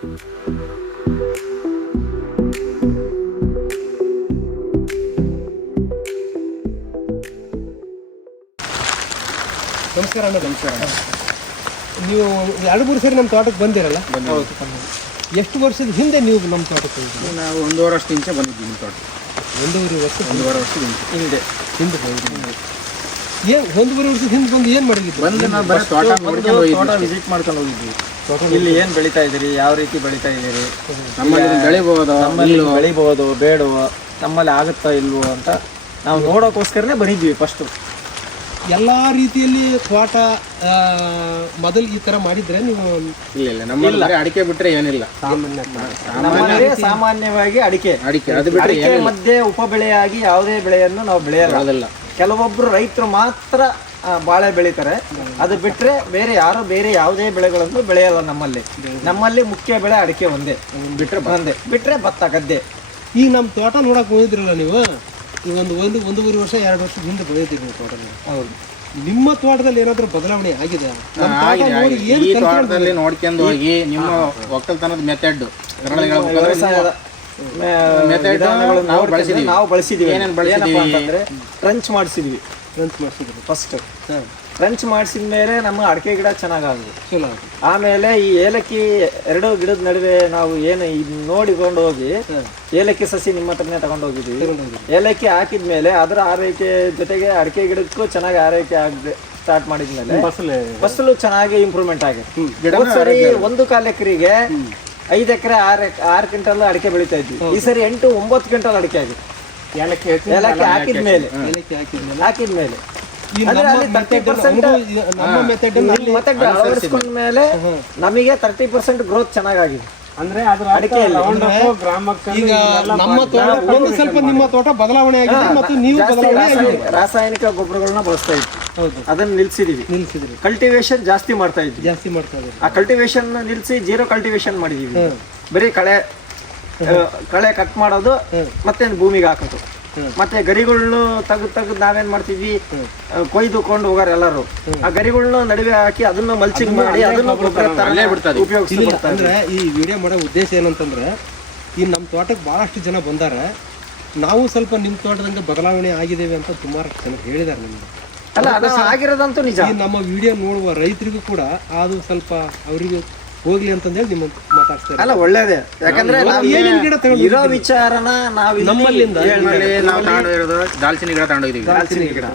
ನಮಸ್ಕಾರ ಅಣ್ಣ. ನಮಸ್ಕಾರ. ನೀವು 2-3 ಸರಿ ನಮ್ಮ ತೋಟಕ್ಕೆ ಬಂದಿರಲ್ಲ? ಎಷ್ಟು ವರ್ಷದ ಹಿಂದೆ ನೀವು ನಮ್ಮ ತೋಟಕ್ಕೆ ಬಂದಿದ್ದೀರಿ? ನಾವು 1.5 ವರ್ಷದ ಹಿಂದೆ ಬಂದಿದ್ದೀವಿ ನಿಮ್ಮ ತೋಟಕ್ಕೆ. 1.5 ವರ್ಷದ ಹಿಂದೆ ಹಿಂದೆ ಏನು 1.5 ವರ್ಷದ ಹಿಂದೆ ಬಂದು ಏನು ಮಾಡಿದ್ವಿ? ಬಂದು ನಾವು ಬರೀ ತೋಟ ವಿಸಿಟ್ ಮಾಡ್ಕೊಂಡು ಹೋಗಿದ್ವಿ. ಇಲ್ಲಿ ಏನು ಬೆಳೀತಾ ಇದ್ದೀರಿ, ಯಾವ ರೀತಿ ಬೆಳೀತಾ ಇದ್ದೀರಿ, ನಮ್ಮಲ್ಲಿ ಬೆಳಿಬಹುದು, ನಮ್ಮಲ್ಲಿ ಬೆಳಿಬಹುದು ಬೇಡವೋ, ನಮ್ಮಲ್ಲಿ ಆಗುತ್ತಾ ಇಲ್ವೋ ಅಂತ ನಾವು ನೋಡೋಕ್ಕೋಸ್ಕರನೇ ಬಂದಿದ್ವಿ ಫಸ್ಟು. ಎಲ್ಲ ರೀತಿಯಲ್ಲಿ ತೋಟ ಮೊದಲು ಈ ಥರ ಮಾಡಿದ್ರೆ ನೀವು? ಇಲ್ಲ, ನಮ್ಮಲ್ಲಿ ಅಡಿಕೆ ಬಿಟ್ಟರೆ ಏನಿಲ್ಲ. ನಮ್ಮಲ್ಲಿ ಸಾಮಾನ್ಯವಾಗಿ ಅಡಿಕೆ ಅದು ಬಿಟ್ಟರೆ ಅಡಿಕೆ ಮಧ್ಯೆ ಉಪಬೆಳೆಯಾಗಿ ಯಾವುದೇ ಬೆಳೆಯನ್ನು ನಾವು ಬೆಳೆಯಲ್ಲ. ಕೆಲವೊಬ್ರು ರೈತರು ಮಾತ್ರ ಬಾಳೆ ಬೆಳೀತಾರೆ. ಅದು ಬಿಟ್ಟರೆ ಬೇರೆ ಯಾವುದೇ ಬೆಳೆಗಳನ್ನು ಬೆಳೆಯಲ್ಲ. ನಮ್ಮಲ್ಲಿ ಮುಖ್ಯ ಬೆಳೆ ಅಡಿಕೆ ಒಂದೇ, ಬಿಟ್ಟರೆ ಭತ್ತ ಗದ್ದೆ. ಈಗ ನಮ್ಮ ತೋಟ ನೋಡಕ್ಕೆ ಹೋಗಿದ್ರಲ್ಲ ನೀವು, ಈಗ 1.5 ವರ್ಷ 2 ವರ್ಷದ ಹಿಂದೆ ಬೆಳೆದಿದ್ದೀರಿ ನೀವು ತೋಟ. ಹೌದು. ನಿಮ್ಮ ತೋಟದಲ್ಲಿ ಏನಾದರೂ ಬದಲಾವಣೆ ಆಗಿದೆ? ಈ ತೋಟದಲ್ಲಿ ನೋಡ್ಕೊಂಡು ಹೋಗಿ ನಿಮ್ಮ ಒಕ್ಕಲ್ತನದ ಮೆಥಡ್ ನಾವು ಬಳಸಿದೀವಿ. ಏನೇನು ಬಳಸಿದೀವಿ ಅಂತಂದ್ರೆ ಟ್ರಂಚ್ ಮಾಡಿಸಿದ್ವಿ. ಫಸ್ಟ್ ಟ್ರಂಚ್ ಮಾಡಿಸಿದ ಮೇಲೆ ನಮ್ಮ ಅಡಿಕೆ ಗಿಡ ಚೆನ್ನಾಗಾಗುದು. ಆಮೇಲೆ ಈ ಏಲಕ್ಕಿ 2 ಗಿಡದ ನಡುವೆ ನಾವು ಏನು ನೋಡಿಕೊಂಡು ಹೋಗಿ ಏಲಕ್ಕಿ ಸಸಿ ನಿಮ್ಮ ಹತ್ರನೇ ತಗೊಂಡು ಹೋಗಿದ್ವಿ. ಏಲಕ್ಕಿ ಹಾಕಿದ್ಮೇಲೆ ಅದರ ಆರೈಕೆ ಜೊತೆಗೆ ಅಡಿಕೆ ಗಿಡಕ್ಕೂ ಚೆನ್ನಾಗಿ ಆರೈಕೆ ಆಗ ಸ್ಟಾರ್ಟ್ ಮಾಡಿದ್ಮೇಲೆ ಫಸಲು ಚೆನ್ನಾಗಿ ಇಂಪ್ರೂವ್ಮೆಂಟ್ ಆಗಿದೆ. ಸರಿ 1/4 ಎಕರೆಗೆ 5 ಎಕರೆ 6 ಕ್ವಿಂಟಲ್ ಅಡಿಕೆ ಬೆಳೀತಾ ಇದ್ವಿ. ಈ ಸರಿ 8-9 ಕ್ವಿಂಟಲ್ ಅಡಿಕೆ ಆಗಿದೆ. ಏಲಕ್ಕಿ ಹಾಕಿದ್ಮೇಲೆ ಅಳವಡಿಸ್ಕೊಂಡ್ಮೇಲೆ ನಮಗೆ 30% ಗ್ರೋತ್ ಚೆನ್ನಾಗಿದೆ. ಅಂದ್ರೆ ಈಗ ನಮ್ಮ ತೋಟ ಒಂದು ಸ್ವಲ್ಪ ನಿಮ್ಮ ತೋಟ ಬದಲಾವಣೆ ಆಗಿದೆ ಮತ್ತು ನೀವು ರಾಸಾಯನಿಕ ಗೊಬ್ಬರಗಳನ್ನ ಬಳಸ್ತಾ ಇದ್ವಿ, ಅದನ್ನ ನಿಲ್ಸಿದ್ರಿ. ಕಲ್ಟಿವೇಶನ್ ಜಾಸ್ತಿ ಮಾಡ್ತಾ ಇದ್ವಿ. ಆ ಕಲ್ಟಿವೇಶನ್ ನಿಲ್ಸಿ 0 ಕಲ್ಟಿವೇಶನ್ ಮಾಡಿದೀವಿ. ಬರೀ ಕಳೆ ಕಟ್ ಮಾಡೋದು ಮತ್ತೆ ಭೂಮಿಗೆ ಹಾಕೋದು. ಮತ್ತೆ ಗರಿಗಳ್ನು ತೆಗೆದು ನಾವೇನ್ ಮಾಡ್ತಿದ್ವಿ, ಕೊಯ್ದುಕೊಂಡು ಹೋಗಾರ ಎಲ್ಲರೂ. ಆ ಗರಿಗಳ್ನು ನಡುವೆ ಹಾಕಿ ಅದನ್ನು ಮಲ್ಚಿಂಗ್ ಮಾಡಿ ಅದನ್ನು ಉಪಯೋಗಿಸ್ತಾರೆ. ಅಂದ್ರೆ ಈ ವಿಡಿಯೋ ಮಾಡೋ ಉದ್ದೇಶ ಏನಂತಂದ್ರೆ, ಈ ನಮ್ಮ ತೋಟಕ್ಕೆ ಬಹಳಷ್ಟು ಜನ ಬಂದಾರೆ. ನಾವು ಸ್ವಲ್ಪ ನಿಮ್ಮ ತೋಟದಂಗೆ ಬದಲಾವಣೆ ಆಗಿದ್ದೇವೆ ಅಂತ ಸುಮಾರು ಜನ ಹೇಳಿದಾರೆ ನಿಮ್ಗೆ. ಅಲ್ಲ, ಆಗಿರೋದಂತೂ ನಿಜ. ಈ ನಮ್ಮ ವಿಡಿಯೋ ನೋಡುವ ರೈತರಿಗೂ ಕೂಡ ಅದು ಸ್ವಲ್ಪ ಅವರಿಗೆ ಹೋಗ್ಲಿ ಅಂತಂದೇಳಿ ನಿಮ್ಮ ಮಾತಾಡ್ತಾರೆ. ಅಲ್ಲ, ಒಳ್ಳೇದೇ. ಯಾಕಂದ್ರೆ ಇರೋ ವಿಚಾರನ ನಮ್ಮಲ್ಲಿಂದ ನಾವು ತಗೊಂಡೋಗಿರೋದು ದಾಲ್ಚಿನ್ನಿ ಗಿಡ ತಗೊಂಡೋಗಿದ್ದೀವಿ, ದಾಲ್ಚಿನ್ನಿ ಗಿಡ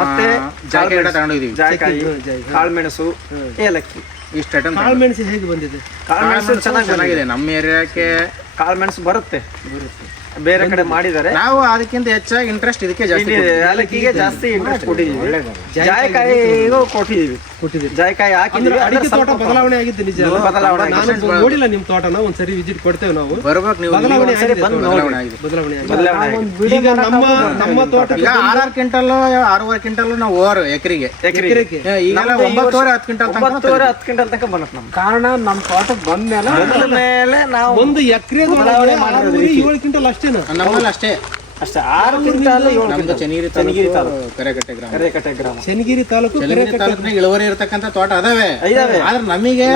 ಮತ್ತೆ ಜಾಯಿಕಾಯಿ ಗಿಡ ತಗೊಂಡೋಗಿದ್ದೀವಿ, ಜಾಯಿಕಾಯಿ, ಕಾಳುಮೆಣಸು, ಏಲಕ್ಕಿ. ಇಷ್ಟ ಐಟಮ್. ಕಾಳುಮೆಣಸು ಹೇಗೆ ಬಂದಿದೆ? ಕಾಳುಮೆಣಸು ಚೆನ್ನಾಗಿದೆ. ನಮ್ಮ ಏರಿಯಾಕ್ಕೆ ಕಾಳುಮೆಣಸು ಬರುತ್ತೆ. ಬೇರೆ ಕಡೆ ಮಾಡಿದ್ದಾರೆ. ನಾವು ಅದಕ್ಕಿಂತ ಹೆಚ್ಚಾಗಿ ಇಂಟ್ರೆಸ್ಟ್ ಇದಕ್ಕೆ ಜಾಸ್ತಿ, ಏಲಕ್ಕಿಗೆ ಜಾಸ್ತಿ ಇಂಟ್ರೆಸ್ಟ್ ಕೊಟ್ಟಿದ್ದೀವಿ. ಜಾಯಿಕಾಯಿಗೂ ಕೊಟ್ಟಿದ್ದೀವಿ. ಜಾಯಿಕಾಯಿ ಹಾಕಿದ್ವಿ. ಅಡಿಕೆ ತೋಟ ಬದಲಾವಣೆ ಆಗಿದ್ದು ನಿಜ. ನಾನು ನೋಡಿಲ್ಲ ನಿಮ್ಮ ತೋಟನ, ಒಂದ್ಸರಿ ವಿಸಿಟ್ ಕೊಡ್ತೇವೆ ನಾವು. ಬದಲಾವಣೆ ಈಗ ನಮ್ಮ ತೋಟ 6 ಕ್ವಿಂಟಲ್ 6.5 ಕ್ವಿಂಟಲ್ ನಾವು ಓವರ್ ಎಕರೆಗೆ ಈಗ 9-10 ಕ್ವಿಂಟಲ್ ತನಕ ಬರುತ್ತೆ. ನಮ್ ಕಾರಣ ನಮ್ಮ ತೋಟಕ್ಕೆ ಬಂದ್ಮೇಲೆ ನಾವು 1 ಎಕರೆ 7 ಕ್ವಿಂಟಲ್ ಅಷ್ಟೇನಾ? ನಮ್ಮಲ್ಲಿ ಅಷ್ಟೇ 6 ಕ್ವಿಂಟಲ್. ಚೆನ್ನಗಿರಿ ತಾಲೂಕು ಕರೆಕಟ್ಟೆ ಗ್ರಾಮ. ಚೆನ್ನಗಿರಿ ತಾಲೂಕಿನಾಗ ಇಳುವರಿ ಇರತಕ್ಕಂತ ತೋಟ ಅದಾವೆ. ಆದ್ರೆ ನಮಗೆ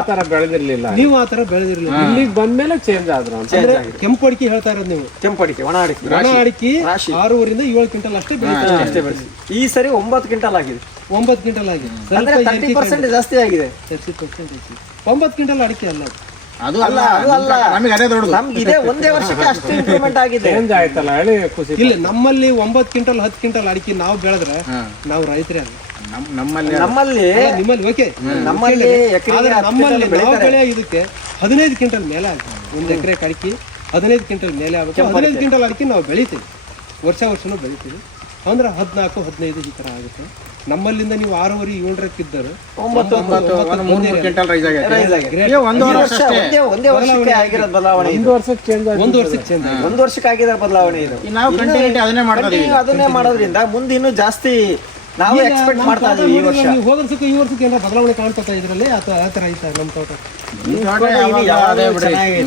ಆತರ ಬೆಳೆದಿರ್ಲಿಲ್ಲ. ನೀವು ಆತರ ಬೆಳೆದಿರ್ಲಿಲ್ಲ. ಇಲ್ಲಿಗೆ ಬಂದ್ಮೇಲೆ ಚೇಂಜ್ ಆದ್ರು. ಕೆಂಪು ಅಡಿಕೆ ಹೇಳ್ತಾ ಇರೋದು ನೀವು? ಕೆಂಪು ಅಡಿಕೆ, ಒಣ ಅಡಿಕೆ 6.5 7 ಕ್ವಿಂಟಲ್ ಅಷ್ಟೇ ಬೆಳೀತಾರೆ. ಈ ಸರಿ 9 ಕ್ವಿಂಟಲ್ ಆಗಿದೆ. 9 ಕ್ವಿಂಟಲ್ ಆಗಿದೆ. 30% ಜಾಸ್ತಿ ಆಗಿದೆ. 9 ಕ್ವಿಂಟಲ್ ಅಡಿಕೆ ಅಲ್ಲ ಅದು ಅಲ್ಲ, ನಮಗೆ ಅದೇ ದೊಡ್ಡದು. ನಮ್ಗೆ ಇದೆ ಒಂದೇ ವರ್ಷಕ್ಕೆ ಅಷ್ಟು ಇಂಪ್ರೂವ್ಮೆಂಟ್ ಆಗಿದೆ. ಇಲ್ಲ, ನಮ್ಮಲ್ಲಿ 9 ಕ್ವಿಂಟಲ್ 10 ಕ್ವಿಂಟಲ್ ಅಡಿಕೆ ನಾವು ಬೆಳೆದ್ರೆ ನಾವು ರೈತರೇ ಅಲ್ಲ. ನಮ್ಮಲ್ಲಿ ಓಕೆ, ನಮ್ಮಲ್ಲಿ ನಾವು ಬೆಳೆ ಇದಕ್ಕೆ 15 ಕ್ವಿಂಟಲ್ ಮೇಲೆ ಆಗುತ್ತೆ. 1 ಎಕರೆ ಅಡಿಕೆ 15 ಕ್ವಿಂಟಲ್ ಮೇಲೆ ಆಗುತ್ತೆ. 15 ಕ್ವಿಂಟಲ್ ಅಡಿಕೆ ನಾವು ಬೆಳಿತೀವಿ, ವರ್ಷನೂ ಬೆಳಿತೀವಿ. ಅಂದ್ರೆ 14-15 ಈ ತರ ಆಗುತ್ತೆ. ನಮ್ಮಲ್ಲಿಂದ ನೀವು 6.5-7 ಇದ್ದರು 9 ಕ್ವಿಂಟಲ್ ರೈಸ್ ಆಗಿದೆ. ಒಂದೇ ವರ್ಷಕ್ಕೆ ಆಗಿರೋದು ಬದಲಾವಣೆ. 1 ವರ್ಷಕ್ಕೆ ಚೇಂಜ್ ಆಗಿದೆ. 1 ವರ್ಷಕ್ಕೆ ಆಗಿರೋ ಬದಲಾವಣೆ ಇದು. ನಾವು ಅದನ್ನೇ ಮಾಡೋದ್ರಿಂದ ಮುಂದೆ ಇನ್ನೂ ಜಾಸ್ತಿ ನಾವು ಎಕ್ಸ್ಪೆಕ್ಟ್ ಮಾಡ್ತಾ ಇದ್ದೀವಿ ಈ ವರ್ಷ. ಹೋದ ವರ್ಷಕ್ಕೂ ಈ ವರ್ಷಕ್ಕೆ ಏನಾರ ಬದಲಾವಣೆ ಕಾಣ್ತದ ಇದರಲ್ಲಿ ಅಥವಾ ಆ ಥರ ಐತಾ ನಮ್ಮ ತೋಟ?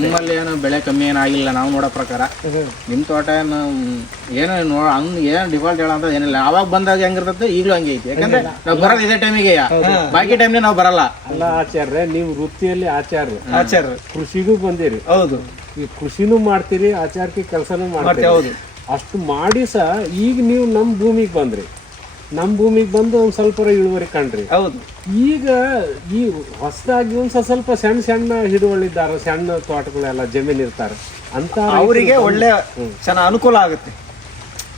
ನಿಮ್ಮಲ್ಲಿ ಏನು ಬೆಳೆ ಕಮ್ಮಿ ಏನಾಗಿಲ್ಲ ನಾವು ನೋಡೋ ಪ್ರಕಾರ. ನಿಮ್ಮ ತೋಟ ಏನು ಏನು ಡಿಫಾಲ್ಟ್ ಹೇಳ ಅಂತ ಏನಿಲ್ಲ. ಅವಾಗ ಬಂದಾಗ ಹೆಂಗಿರ್ತದೆ ಈಗಲೂ ಹಂಗೆ ಐತಿ. ಯಾಕಂದ್ರೆ ನಾವು ಬರೋದು ಇದೇ ಟೈಮಿಗೆ, ಬಾಕಿ ಟೈಮ್ನೇ ನಾವು ಬರಲ್ಲ. ಅಲ್ಲ ಆಚಾರ್ಯ, ನೀವು ವೃತ್ತಿಯಲ್ಲಿ ಆಚಾರ್ಯ ಕೃಷಿಗೂ ಬಂದಿರಿ. ಹೌದು, ಈ ಕೃಷಿನೂ ಮಾಡ್ತೀರಿ, ಆಚಾರಕ್ಕೆ ಕೆಲಸನೂ ಮಾಡ್ತೀರಿ. ಹೌದು, ಅಷ್ಟು ಮಾಡಿ ಸಹ ಈಗ ನೀವು ನಮ್ಮ ಭೂಮಿಗೆ ಬಂದ್ರಿ. ನಮ್ಮ ಭೂಮಿಗೆ ಬಂದು ಒಂದು ಸ್ವಲ್ಪ ಇಳುವರಿ ಕಂಡ್ರಿ. ಹೌದು, ಈಗ ಈ ಹೊಸದಾಗಿ ಒಂದು ಸ್ವಲ್ಪ ಸಣ್ಣ ಹಿಡುವಳಿದ್ದಾರೆ, ಸಣ್ಣ ತೋಟಗಳೆಲ್ಲ ಜಮೀನ್ ಇರ್ತಾರೆ ಅಂತ ಅವರಿಗೆ ಒಳ್ಳೆ ಚೆನ್ನಾಗಿ ಅನುಕೂಲ ಆಗುತ್ತೆ.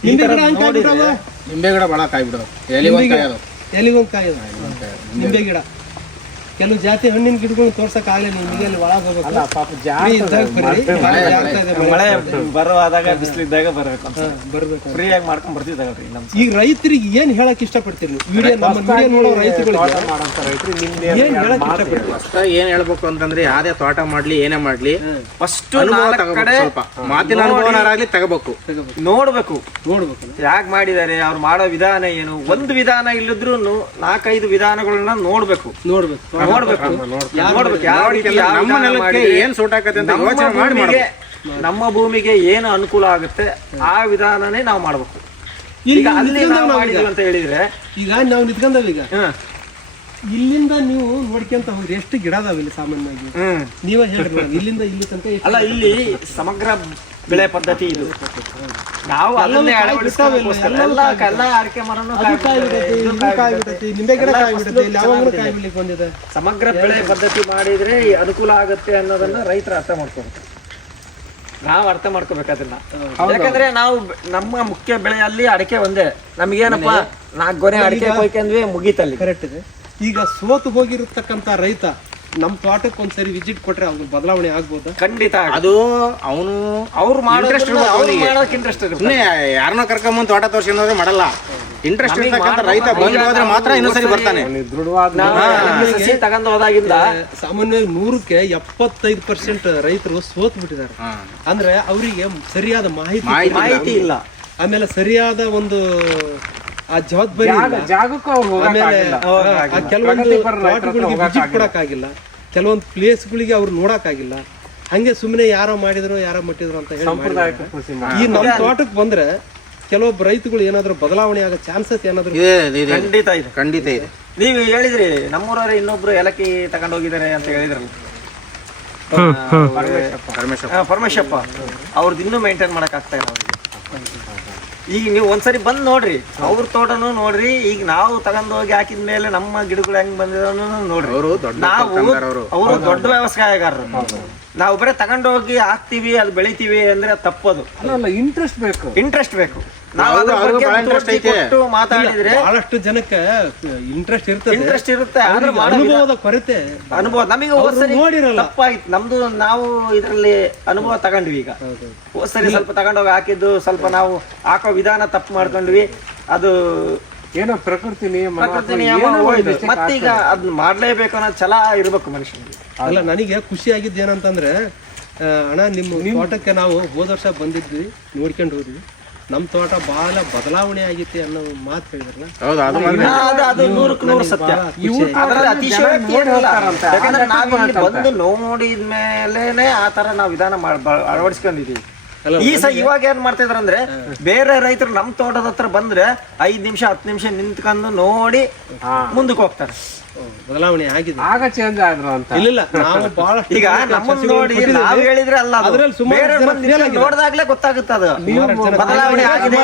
ನಿಂಬೆ ಗಿಡ ಭಾಳ ಕಾಯಿ ಬಿಡೋದು, ಎಲಿಗೊಂದು ಕಾಯೋದು ನಿಂಬೆ ಗಿಡ. ಕೆಲವು ಜಾತಿ ಹಣ್ಣಿನ ಗಿಡಗಳು ತೋರ್ಸಕ್ ಆಗಲಿಲ್ಲ ನಿಮಗೆ, ಅಲ್ಲಿ ಒಳಗೆ ಹೋಗಲ್ಲ ಪಾಪ. ಮಳೆ ಬರುವಾಗ ಬಿಸಿಲಿದ್ದಾಗ ಬರ್ಬೇಕು, ಫ್ರೀ ಆಗಿ ಮಾಡ್ಕೊಂಡ್ ಬರ್ತಿದ್ದಾಗ. ಈಗ ರೈತರಿಗೆ ಏನ್ ಹೇಳಕ್ ಇಷ್ಟಪಡ್ತೀರಿ ನೀವು? ವಿಡಿಯೋ ನೋಡೋ ರೈತರಿಗೆ ಏನ್ ಹೇಳ್ಬೇಕು ಅಂತಂದ್ರೆ, ಯಾವ್ದೇ ತೋಟ ಮಾಡ್ಲಿ ಏನೇ ಮಾಡ್ಲಿ ಫಸ್ಟ್ ಸ್ವಲ್ಪ ಮಾತಿನ ಅನುಭವನಾಗ್ಲಿ ತಗೋಬೇಕು, ನೋಡ್ಬೇಕು. ಯಾಕೆ ಮಾಡಿದ್ದಾರೆ, ಅವ್ರು ಮಾಡೋ ವಿಧಾನ ಏನು, ಒಂದು ವಿಧಾನ ಇಲ್ಲಿದ್ರು 4-5 ವಿಧಾನಗಳನ್ನ ನೋಡ್ಬೇಕು. ನಮ್ಮ ಭೂಮಿಗೆ ಏನು ಅನುಕೂಲ ಆಗುತ್ತೆ ಆ ವಿಧಾನನೇ ನಾವು ಮಾಡ್ಬೇಕು. ಈಗ ಅಲ್ಲಿ ನಾವು ಮಾಡಿದ್ವಿ ಅಂತ ಹೇಳಿದ್ರೆ, ಈಗ ನಾವು ನಿಂತ್ಕೊಂಡಾವ, ಈಗ ಇಲ್ಲಿಂದ ನೀವು ನೋಡ್ಕೊಂತ ಹೋಗ್ರಿ ಎಷ್ಟು ಗಿಡ ಅದಾವ ಇಲ್ಲಿ ಸಾಮಾನ್ಯವಾಗಿ. ನೀವೇ ಹೇಳ್ರಿ, ಇಲ್ಲಿಂದ ಇಲ್ಲಿ ತನಕ ಅಲ್ಲ, ಇಲ್ಲಿ ಸಮಗ್ರ ಬೆಳೆ ಪದ್ಧತಿ ಇದು. ನಾವು ಅದನ್ನೇ ಸಮಗ್ರ ಬೆಳೆ ಪದ್ಧತಿ ಮಾಡಿದ್ರೆ ಅನುಕೂಲ ಆಗುತ್ತೆ ಅನ್ನೋದನ್ನ ರೈತರು ಅರ್ಥ ಮಾಡ್ಕೋಬೇಕು. ನಾವು ಅರ್ಥ ಮಾಡ್ಕೋಬೇಕದನ್ನ. ಯಾಕಂದ್ರೆ ನಾವು ನಮ್ಮ ಮುಖ್ಯ ಬೆಳೆಯಲ್ಲಿ ಅಡಿಕೆ ಒಂದೇ. ನಮ್ಗೇನಪ್ಪ 4 ಗೊನೆ ಅಡಿಕೆ ಕೊಯ್ಕೊಂಡ್ವಿ, ಮುಗೀತಲ್ಲಿ. ಕರೆಕ್ಟ್ ಇದೆ. ಈಗ ಸೋತು ಹೋಗಿರತಕ್ಕಂತ ರೈತ ನಮ್ ತೋಟಕ್ಕೆ ಒಂದ್ಸರಿ ವಿಸಿಟ್ ಕೊಟ್ರೆ ಅವ್ರ ಬದಲಾವಣೆ ಆಗ್ಬೋದಾ? ಖಂಡಿತ. ಅದು ಅವ್ರು ಇಂಟ್ರೆಸ್ಟ್ ಯಾರನ್ನ ಕರ್ಕೊಂಬಂದ್ ತೋಟ ತೋರ್ಸ್ಕೊಂಡ್ರೆ ಮಾಡಲ್ಲ. ಇಂಟ್ರೆಸ್ಟ್ ಇರ್ತಕ್ಕಂಥ ರೈತ ಬಂದು ಹೋದ್ರೆ ಮಾತ್ರ ಇನ್ನೊಂದ್ಸರಿ ಬರ್ತಾನೆ. ತಗೊಂಡು ಹೋದಾಗಿಂದ ಸಾಮಾನ್ಯವಾಗಿ 100ಕ್ಕೆ 75% ರೈತರು ಸೋತ್ ಬಿಟ್ಟಿದ್ದಾರೆ. ಅಂದ್ರೆ ಅವರಿಗೆ ಸರಿಯಾದ ಮಾಹಿತಿ ಇಲ್ಲ, ಆಮೇಲೆ ಸರಿಯಾದ ಒಂದು ಆ ಜವಾಬ್ದಾರಿ ಕೆಲವೊಂದು ತೋಟಗಳಿಗೆ ವಿಸಿಟ್ ಕೊಡಕ್ಕಾಗಿಲ್ಲ, ಕೆಲವೊಂದು ಪ್ಲೇಸ್ಗಳಿಗೆ ಅವ್ರು ನೋಡಕ್ಕಾಗಿಲ್ಲ. ಹಂಗೆ ಸುಮ್ಮನೆ ಯಾರೋ ಮಾಡಿದ್ರು ಯಾರೋ ಮಟ್ಟಿದ್ರು ಅಂತ ಹೇಳಿ ಈ ನಮ್ಮ ತೋಟಕ್ಕೆ ಬಂದ್ರೆ ಕೆಲವೊಬ್ಬ ರೈತಗಳು ಏನಾದ್ರು ಬದಲಾವಣೆ ಆಗೋ ಚಾನ್ಸಸ್ ಏನಾದ್ರು ಖಂಡಿತ ಇದೆ. ನೀವು ಹೇಳಿದ್ರಿ ನಮ್ಮೂರವ್ರೆ ಇನ್ನೊಬ್ರು ಏಲಕ್ಕಿ ತಗೊಂಡು ಹೋಗಿದ್ದಾರೆ ಅಂತ ಹೇಳಿದ್ರಲ್ಲ, ಪರಮೇಶಪ್ಪ ಅವ್ರದ್ದು ಇನ್ನೂ ಮೇಂಟೈನ್ ಮಾಡಕ್ ಆಗ್ತಾ ಇಲ್ಲ ಅವ್ರಿಗೆ. ಈಗ ನೀವು ಒಂದ್ಸರಿ ಬಂದ್ ನೋಡ್ರಿ, ಅವ್ರ ತೋಟನು ನೋಡ್ರಿ. ಈಗ ನಾವು ತಗೊಂಡ್ ಹೋಗಿ ಹಾಕಿದ ಮೇಲೆ ನಮ್ಮ ಗಿಡಗಳು ಹೆಂಗ್ ಬಂದಿರೋ ನೋಡ್ರಿ. ಅವರು ದೊಡ್ಡ ವ್ಯವಸಾಯಗಾರರು. ನಾವು ಬರೀ ತಗೊಂಡೋಗಿ ಹಾಕ್ತಿವಿ, ಅದು ಬೆಳಿತೀವಿ ಅಂದ್ರೆ ತಪ್ಪದು. ಇಂಟ್ರೆಸ್ಟ್ ಬೇಕು. ಮಾತಾಡಿದ್ರೆ ಬಹಳಷ್ಟು ಜನಕ್ಕೆ ಇಂಟ್ರೆಸ್ಟ್ ಇರುತ್ತೆ, ಅನುಭವದ ಕೊರತೆ. ನಮಗೆ ತಪ್ಪಾಗಿತ್ತು ನಮ್ದು. ನಾವು ಇದರಲ್ಲಿ ಅನುಭವ ತಗೊಂಡ್ವಿ. ಈಗ ಹೋದ್ಸರಿ ಸ್ವಲ್ಪ ತಗೊಂಡೋಗಿ ಹಾಕಿದ್ದು ಸ್ವಲ್ಪ ನಾವು ಹಾಕೋ ವಿಧಾನ ತಪ್ಪು ಮಾಡ್ಕೊಂಡ್ವಿ. ಅದು ಏನೋ ಪ್ರಕೃತಿ ನಿಯಮ ಮತ್ತೀಗ ಅದನ್ನ ಮಾಡ್ಲೇಬೇಕು ಅನ್ನೋ ಛಲ ಇರ್ಬೇಕು ಮನುಷ್ಯನಿಗೆ. ಅಲ್ಲ, ನನಗೆ ಖುಷಿ ಆಗಿದ್ದು ಏನಂತಂದ್ರೆ, ಅಣ್ಣ ನಿಮ್ಮ ತೋಟಕ್ಕೆ ನಾವು ಹೋದ ವರ್ಷ ಬಂದಿದ್ವಿ, ನೋಡ್ಕೊಂಡು ಹೋದ್ವಿ. ನಮ್ ತೋಟ ಬಹಳ ಬದಲಾವಣೆ ಆಗೈತಿ ಅನ್ನೋ ಮಾತು ಹೇಳಿದ್ರಲ್ಲ, ಬಂದು ನೋಡಿದ್ಮೇಲೆ ಆ ತರ ನಾವು ವಿಧಾನ ಅಳವಡಿಸ್ಕೊಂಡಿದೀವಿ. ಇವಾಗ ಏನ್ ಮಾಡ್ತಿದ್ರ ಅಂದ್ರೆ, ಬೇರೆ ರೈತರು ನಮ್ ತೋಟದ ಹತ್ರ ಬಂದ್ರೆ 5 ನಿಮಿಷ 10 ನಿಮಿಷ ನಿಂತ್ಕೊಂಡು ನೋಡಿ ಮುಂದಕ್ಕೆ ಹೋಗ್ತಾರೆ. ಬದಲಾವಣೆ ಆಗಿದೆ, ಆಗ ಚೇಂಜ್ ಆದ್ರು ಅಂತ. ಇಲ್ಲ, ನಾವು ಬಹಳ ಈಗ ನಮ್ಮನ್ನ ನೋಡಿ ನಾವ್ ಹೇಳಿದ್ರೆ ಅಲ್ಲ, ನೋಡಿದಾಗ್ಲೇ ಗೊತ್ತಾಗುತ್ತೆ ಅದು ಬದಲಾವಣೆ ಆಗಿದೆ.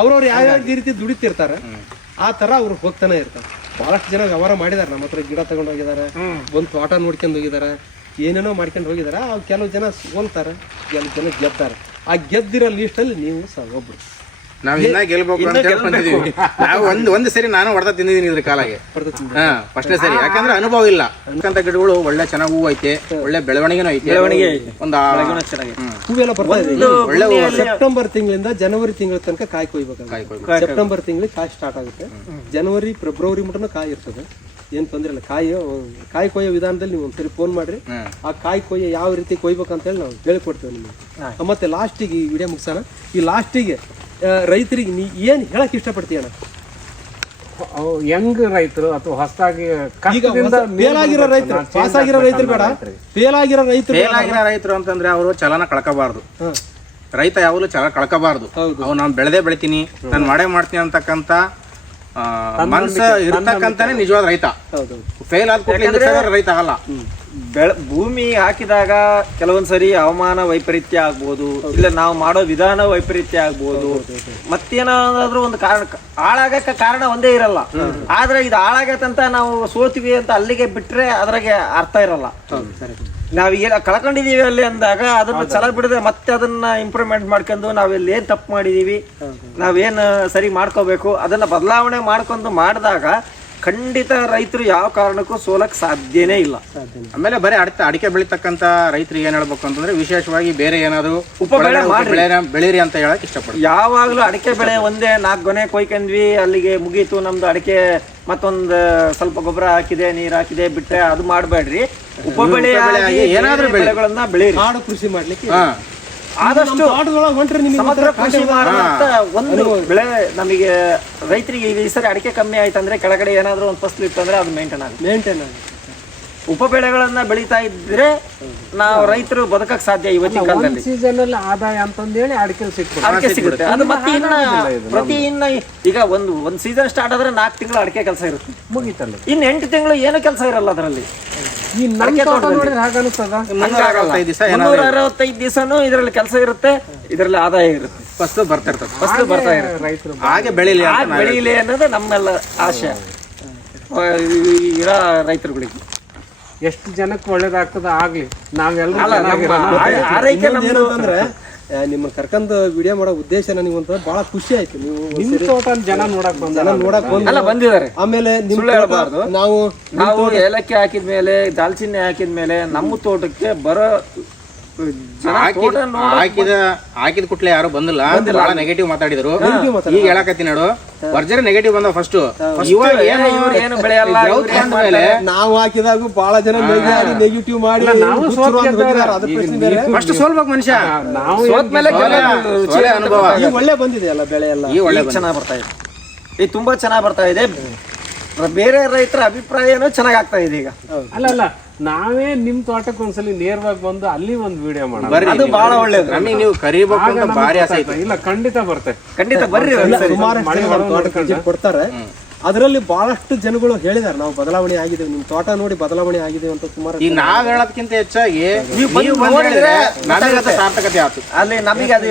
ಅವ್ರವ್ರು ಯಾವ ರೀತಿ ದುಡಿತಿರ್ತಾರೆ ಆ ತರ ಅವ್ರು ಹೋಗ್ತಾನೆ ಇರ್ತಾರೆ. ಬಹಳಷ್ಟು ಜನ ವ್ಯವಹಾರ ಮಾಡಿದಾರೆ, ನಮ್ಮ ಹತ್ರ ಗಿಡ ತಗೊಂಡ್ ಹೋಗಿದಾರೆ, ಒಂದ್ ತೋಟ ನೋಡ್ಕೊಂಡ್ ಹೋಗಿದಾರೆ, ಏನೇನೋ ಮಾಡ್ಕೊಂಡು ಹೋಗಿದಾರೆ. ಕೆಲವು ಜನ ಸೋಲ್ತಾರೆ, ಕೆಲವು ಜನ ಗೆದ್ತಾರೆ. ಆ ಗೆದ್ದಿರೋ ಲೀಸ್ಟ್ ಅಲ್ಲಿ ನೀವು ಸಹ ಒಬ್ರು. ನಾವ್ ಇನ್ನ ಗೆಲ್ಬೇಕು ಅಂತ ಹೇಳ್ಕೊಂಡಿದೀವಿ. ನಾವು ಒಂದ್ ಸರಿ ನಾನು ಹೊಡೆದ ತಿಂದಿದ್ದೀನಿ ಇದ್ರ ಕಾಲಾಗೆ, ಫಸ್ಟ್ನೇ ಸರಿ. ಯಾಕಂದ್ರೆ ಅನುಭವ ಇಲ್ಲ. ಅಂತಂತ ಗಿಡಗಳು ಒಳ್ಳೆ ಚೆನ್ನಾಗಿ ಹೂವು ಐತೆ, ಒಳ್ಳೆ ಬೆಳವಣಿಗೆನೂ ಐತೆ. ಒಂದು ಹೂವೆಲ್ಲ ಬರ್ತಾ ಇದೆ. ಒಳ್ಳೆ ಸೆಪ್ಟೆಂಬರ್ ತಿಂಗಳಿಂದ ಜನವರಿ ತಿಂಗಳ ತನಕ ಕಾಯಿ ಕೊಯ್ಬೇಕು. ಸೆಪ್ಟೆಂಬರ್ ತಿಂಗಳಿಗೆ ಕಾಯಿ ಸ್ಟಾರ್ಟ್ ಆಗುತ್ತೆ. ಜನವರಿ ಫೆಬ್ರವರಿ ಮಟನು ಕಾಯಿ ಇರ್ತದೆ, ಏನ್ ತೊಂದ್ರೆ ಇಲ್ಲ. ಕಾಯಿ ಕೊಯ್ಯೋ ವಿಧಾನದಲ್ಲಿ ನೀವು ಒಂದ್ಸರಿ ಫೋನ್ ಮಾಡ್ರಿ, ಆ ಕಾಯಿ ಕೊಯ್ಯ ಯಾವ ರೀತಿ ಕೊಯ್ಬೇಕಂತ ಹೇಳಿ ನಾವು ಹೇಳಿಕೊಡ್ತೇವೆ ನಿಮಗೆ. ಮತ್ತೆ ಲಾಸ್ಟಿಗೆ ಈ ವಿಡಿಯೋ ಮುಗಿಸೋಣ. ಈ ಲಾಸ್ಟಿಗೆ ರೈತರಿಗೆ ನೀ ಏನ್ ಹೇಳಕ್ ಇಷ್ಟಪಡ್ತೀಯಣ್ಣ? ಯಂಗ್ ರೈತರು ಅಥವಾ ಹೊಸದಾಗಿ ಕಷ್ಟದಿಂದ ಫೇಲ್ ಆಗಿರೋ ರೈತರು, ಪಾಸ್ ಆಗಿರೋ ರೈತರು ಬೇಡ, ಫೇಲ್ ಆಗಿರೋ ರೈತರು ಫೇಲ್ ಆಗಿರೋ ರೈತರು ಅಂತಂದ್ರೆ ಅವರು ಚಲನ ಕಳ್ಕೋಬಾರ್ದು. ರೈತ ಯಾವಾಗಲೂ ಚಲ ಕಳ್ಕೋಬಾರ್ದು. ಅವ್ನು ನಾನು ಬೆಳೆದೇ ಬೆಳಿತೀನಿ, ನಾನು ಮಾಡೇ ಮಾಡ್ತೀನಿ ಅಂತಕ್ಕಂಥ ಮನ್ಸ ಇರ್ತಕ್ಕಂತಾನೆ ನಿಜವಾದ ರೈತ. ಫೇಲ್ ಆದ ಕೂಡಲೇ ರೈತ ಆಗಲ್ಲ. ಭೂಮಿ ಹಾಕಿದಾಗ ಕೆಲವೊಂದ್ಸರಿ ಹವಾಮಾನ ವೈಪರೀತ್ಯ ಆಗ್ಬೋದು, ಇಲ್ಲ ನಾವು ಮಾಡೋ ವಿಧಾನ ವೈಪರೀತ್ಯ ಆಗ್ಬೋದು, ಮತ್ತೇನಾದ್ರೂ ಒಂದು ಕಾರಣ ಹಾಳಾಗಕ್ಕೆ ಕಾರಣ ಒಂದೇ ಇರಲ್ಲ. ಆದ್ರೆ ಇದು ಹಾಳಾಗತ್ತಂತ ನಾವು ಸೋತಿವಿ ಅಂತ ಅಲ್ಲಿಗೆ ಬಿಟ್ರೆ ಅದ್ರಾಗೆ ಅರ್ಥ ಇರಲ್ಲ. ನಾವ್ ಏನ ಕಳ್ಕೊಂಡಿದೀವಿ ಅಲ್ಲಿ ಅಂದಾಗ ಅದನ್ನ ಛಲ ಬಿಡದೆ ಮತ್ತೆ ಅದನ್ನ ಇಂಪ್ರೂವ್ಮೆಂಟ್ ಮಾಡ್ಕೊಂಡು ನಾವೆಲ್ಲಿ ಏನ್ ತಪ್ಪು ಮಾಡಿದೀವಿ, ನಾವೇನ್ ಸರಿ ಮಾಡ್ಕೋಬೇಕು ಅದನ್ನ ಬದಲಾವಣೆ ಮಾಡ್ಕೊಂಡು ಮಾಡಿದಾಗ ಖಂಡಿತ ರೈತರು ಯಾವ ಕಾರಣಕ್ಕೂ ಸೋಲಕ್ ಸಾಧ್ಯನೇ ಇಲ್ಲ. ಆಮೇಲೆ ಬರೀ ಅಡಿಕೆ ಬೆಳಿತಕ್ಕಂತ ರೈತರಿಗೆ ಏನ್ ಹೇಳ್ಬೇಕು ಅಂತಂದ್ರೆ ವಿಶೇಷವಾಗಿ ಬೇರೆ ಏನಾದ್ರು ಉಪಬೆಳೆ ಬೆಳೀರಿ ಅಂತ ಹೇಳಕ್ ಇಷ್ಟಪಡ್ತೀನಿ. ಯಾವಾಗ್ಲೂ ಅಡಿಕೆ ಬೆಳೆ ಒಂದೇ 4 ಗೊನೆ ಕೊಯ್ಕೊಂಡ್ವಿ, ಅಲ್ಲಿಗೆ ಮುಗೀತು ನಮ್ದು ಅಡಿಕೆ, ಮತ್ತೊಂದು ಸ್ವಲ್ಪ ಗೊಬ್ಬರ ಹಾಕಿದೆ, ನೀರ್ ಹಾಕಿದೆ ಬಿಟ್ಟರೆ ಅದು ಮಾಡಬೇಡ್ರಿ. ಉಪಬೆಳೆ ಏನಾದ್ರೂ ಬೆಳೆಗಳನ್ನ ಬೆಳೀರಿ. ಕಾಡು ಕೃಷಿ ಮಾಡ್ಲಿಕ್ಕೆ ಆದಷ್ಟು ಸಮಗ್ರ ಕೃಷಿ ಮಾಡುವಂತ ಒಂದು ಬೆಳೆ ನಮಗೆ ರೈತರಿಗೆ ಈ ಸರಿ ಅಡಿಕೆ ಕಮ್ಮಿ ಆಯ್ತಂದ್ರೆ ಕೆಳಗಡೆ ಏನಾದ್ರೂ ಒಂದು ಫಸಲು ಇತ್ತು ಅಂದ್ರೆ ಅದು ಮೇಂಟೈನ್ ಆಗುತ್ತೆ. ಉಪಬೆಳೆಗಳನ್ನ ಬೆಳೀತಾ ಇದ್ರೆ ನಾವು ರೈತರು ಬದುಕಕ್ ಸಾಧ್ಯ. ಇವತ್ತಿನ ಕಾಲದಲ್ಲಿ ಸೀಸನ್ ಅಲ್ಲಿ ಆದಾಯ ಅಂತಂದೇಳಿ ಅಡಿಕೆ ಸಿಗುತ್ತೆ. ಅದು ಮತ್ತೆ ಇನ್ನ ಈಗ ಒಂದ್ ಸೀಸನ್ ಸ್ಟಾರ್ಟ್ ಆದ್ರೆ 4 ತಿಂಗಳು ಅಡಿಕೆ ಕೆಲಸ ಇರುತ್ತೆ, ಮುಗಿತಲ್ಲ. ಇನ್ನು 8 ತಿಂಗಳು ಏನು ಕೆಲಸ ಇರಲ್ಲ ಅದರಲ್ಲಿ. ಈ 365 ದಿವಸನೂ ಇದರಲ್ಲಿ ಕೆಲಸ ಇರುತ್ತೆ, ಇದರಲ್ಲಿ ಆದಾಯ ಇರುತ್ತೆ, ಫಸ್ಟ್ ಬರ್ತಾ ಇರ್ತದೆ, ರೈತರು ಹಾಗೆ ಬೆಳೀಲಿ ಅನ್ನೋದು ನಮ್ಮೆಲ್ಲ ಆಶೆ ಇರೋ ರೈತರುಗಳಿಗೆ. ಎಷ್ಟು ಜನಕ್ಕೆ ಒಳ್ಳೇದಾಗ್ತದ ಆಗ್ಲಿ. ನಾವೆಲ್ಲ ಅಂದ್ರೆ ನಿಮ್ಮ ಕರ್ಕೊಂಡ್ ವಿಡಿಯೋ ಮಾಡೋ ಉದ್ದೇಶ ನನಗೆ ಒಂಥರ ಬಹಳ ಖುಷಿ ಆಯ್ತು. ನೀವು ನಿಮ್ ತೋಟ ಜನ ನೋಡಕ್ ಬಂದಿದ್ದಾರೆ. ಆಮೇಲೆ ನಾವು ಏಲಕ್ಕಿ ಹಾಕಿದ್ಮೇಲೆ, ದಾಲ್ಚಿನ್ನಿ ಹಾಕಿದ್ಮೇಲೆ ನಮ್ಮ ತೋಟಕ್ಕೆ ಬರೋ ಹಾಕಿದ ಕುಟ್ಲೆ ಯಾರು ಬಂದಿಲ್ಲ, ಬಹಳ ನೆಗೆಟಿವ್ ಮಾತಾಡಿದ್ರು. ಈಗ ಹೇಳಕತ್ತೀನಿ ನೋಡು, ವರ್ಜರ್ ನೆಗೆಟಿವ್ ಬಂದ ಫಸ್ಟ್. ಏನು ಬೆಳೆಯಲ್ಲ ನಾವು ಹಾಕಿದಾಗ ಬಹಳ ಜನ ನೆಗೆಟಿವ್ ಮಾಡಿ ಫಸ್ಟ್ ಸೋಲ್ಬೇಕು ಮನುಷ್ಯ. ಅನುಭವ ಒಳ್ಳೆ ಬಂದಿದೆ ಅಲ್ಲ, ಬೆಳೆ ಎಲ್ಲ ಚೆನ್ನಾಗಿ ಬರ್ತಾ ಇದೆ. ಇದು ತುಂಬಾ ಚೆನ್ನಾಗಿ ಬರ್ತಾ ಇದೆ. ಬೇರೆ ರೈತರ ಅಭಿಪ್ರಾಯನೂ ಚೆನ್ನಾಗಿ ಆಗ್ತಾ ಇದೆ ಈಗ. ಅಲ್ಲ ನಾವೇ ನಿಮ್ ತೋಟಕ್ಕೆ ಒಂದ್ಸಲಿ ನೇರವಾಗಿ ಬಂದು ಅಲ್ಲಿ ಒಂದು ವಿಡಿಯೋ ಮಾಡೋಣ, ಅದು ಬಹಳ ಒಳ್ಳೇದು. ನಮಗೆ ನೀವು ಕರಿಬೇಕು ಅಂತ ಭಾರಿ ಆಸೆ ಐತೆ. ಇಲ್ಲ ಖಂಡಿತ ಬರ್ತೇವೆ, ಖಂಡಿತ ಬರ್ರಿ. ಕೊಡ್ತಾರೆ. ಅದರಲ್ಲಿ ಬಹಳಷ್ಟು ಜನಗಳು ಹೇಳಿದಾರೆ ನಾವು ಬದಲಾವಣೆ ಆಗಿದೆ, ನಿಮ್ ತೋಟ ನೋಡಿ ಬದಲಾವಣೆ ಆಗಿದೆ ಅಂತ ಸುಮಾರು. ಈಗ ನಾವ್ ಹೇಳೋದಕ್ಕಿಂತ ಹೆಚ್ಚಾಗಿ ಸಾರ್ಥಕತೆ ಆಯ್ತು. ಅಲ್ಲಿ ನಮಗೆ ಅದು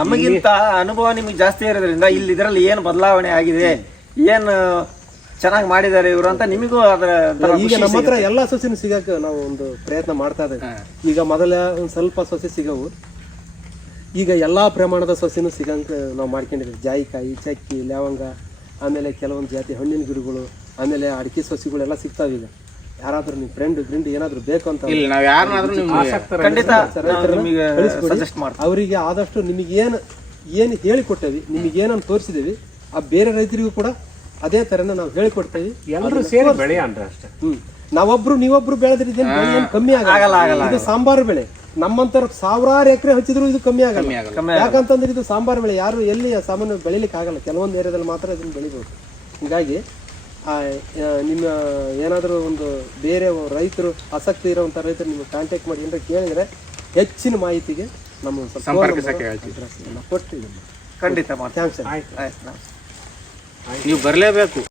ನಮಗಿಂತ ಅನುಭವ ನಿಮಗೆ ಜಾಸ್ತಿ ಇರೋದ್ರಿಂದ ಇಲ್ಲಿ ಇದರಲ್ಲಿ ಏನು ಬದಲಾವಣೆ ಆಗಿದೆ, ಏನು ಚೆನ್ನಾಗಿ ಮಾಡಿದ್ದಾರೆ ಇವರು ಅಂತ ನಿಮಗೂ ಅದರ. ಈಗ ನಮ್ಮ ಹತ್ರ ಎಲ್ಲಾ ಸೊಸೆನೂ ಸಿಗಕ್ಕೆ ನಾವು ಒಂದು ಪ್ರಯತ್ನ ಮಾಡ್ತಾ ಇದ್ದೇವೆ. ಈಗ ಮೊದಲ ಒಂದ್ ಸ್ವಲ್ಪ ಸೊಸೆ ಸಿಗವು, ಈಗ ಎಲ್ಲಾ ಪ್ರಮಾಣದ ಸೊಸೆನೂ ಸಿಗಂಕ ನಾವು ಮಾಡ್ಕೊಂಡಿದ್ದೀವಿ. ಜಾಯಿಕಾಯಿ, ಚಕ್ಕಿ, ಲವಂಗ, ಆಮೇಲೆ ಕೆಲವೊಂದು ಜಾತಿ ಹಣ್ಣಿನ ಗಿಡಗಳು, ಆಮೇಲೆ ಅಡಿಕೆ ಸೊಸೆಗಳೆಲ್ಲ ಸಿಗ್ತಾವ. ಈಗ ಯಾರಾದ್ರೂ ನಿಮ್ ಫ್ರೆಂಡ್ ಏನಾದ್ರು ಬೇಕು ಅಂತ ಅವರಿಗೆ ಆದಷ್ಟು ನಿಮಗೆ ಏನು ಹೇಳಿಕೊಟ್ಟೇವಿ, ನಿಮಗೆ ಏನನ್ನು ತೋರಿಸಿದೇವಿ, ಆ ಬೇರೆ ರೈತರಿಗೂ ಕೂಡ ಅದೇ ತರನ ನಾವು ಹೇಳಿಕೊಡ್ತೇವೆ. ಎಲ್ಲರೂ ಸೇರಿ ಬೆಳೆ ಅಂದ್ರೆ ಅಷ್ಟೇ. ನೀವೊಬ್ರು ಬೆಳೆದ್ರೆ ಏನು ಕಮ್ಮಿ ಆಗಲ್ಲ. ಇದು ಸಾಂಬಾರು ಬೆಳೆ. ನಮ್ಮಂತರ 1000 ಎಕರೆ ಹಚ್ಚಿದ್ರು ಇದು ಕಮ್ಮಿ ಆಗಲ್ಲ. ಯಾಕಂತಂದ್ರೆ ಇದು ಸಾಂಬಾರು ಬೆಳೆ. ಯಾರು ಎಲ್ಲಿ ಸಾಮಾನ್ಯ ಬೆಳಿಲಿಕ್ಕೆ ಆಗಲ್ಲ, ಕೆಲವೊಂದು ಏರಿಯಾದಲ್ಲಿ ಮಾತ್ರ ಇದನ್ನ ಬೆಳಿಬಹುದು. ಹೀಗಾಗಿ ನಿಮ್ಮ ಏನಾದರೂ ಒಂದು ಬೇರೆ ರೈತರು ಆಸಕ್ತಿ ಇರುವಂತ ರೈತರು ನಿಮ್ಗೆ ಕಾಂಟ್ಯಾಕ್ಟ್ ಮಾಡಿ ಏನಾರ ಕೇಳಿದ್ರೆ ಹೆಚ್ಚಿನ ಮಾಹಿತಿಗೆ ನಮ್ಮ ಕೊಟ್ಟು ಖಂಡಿತ ಥ್ಯಾಂಕ್ಸ್. ನೀವು ಬರಲೇಬೇಕು.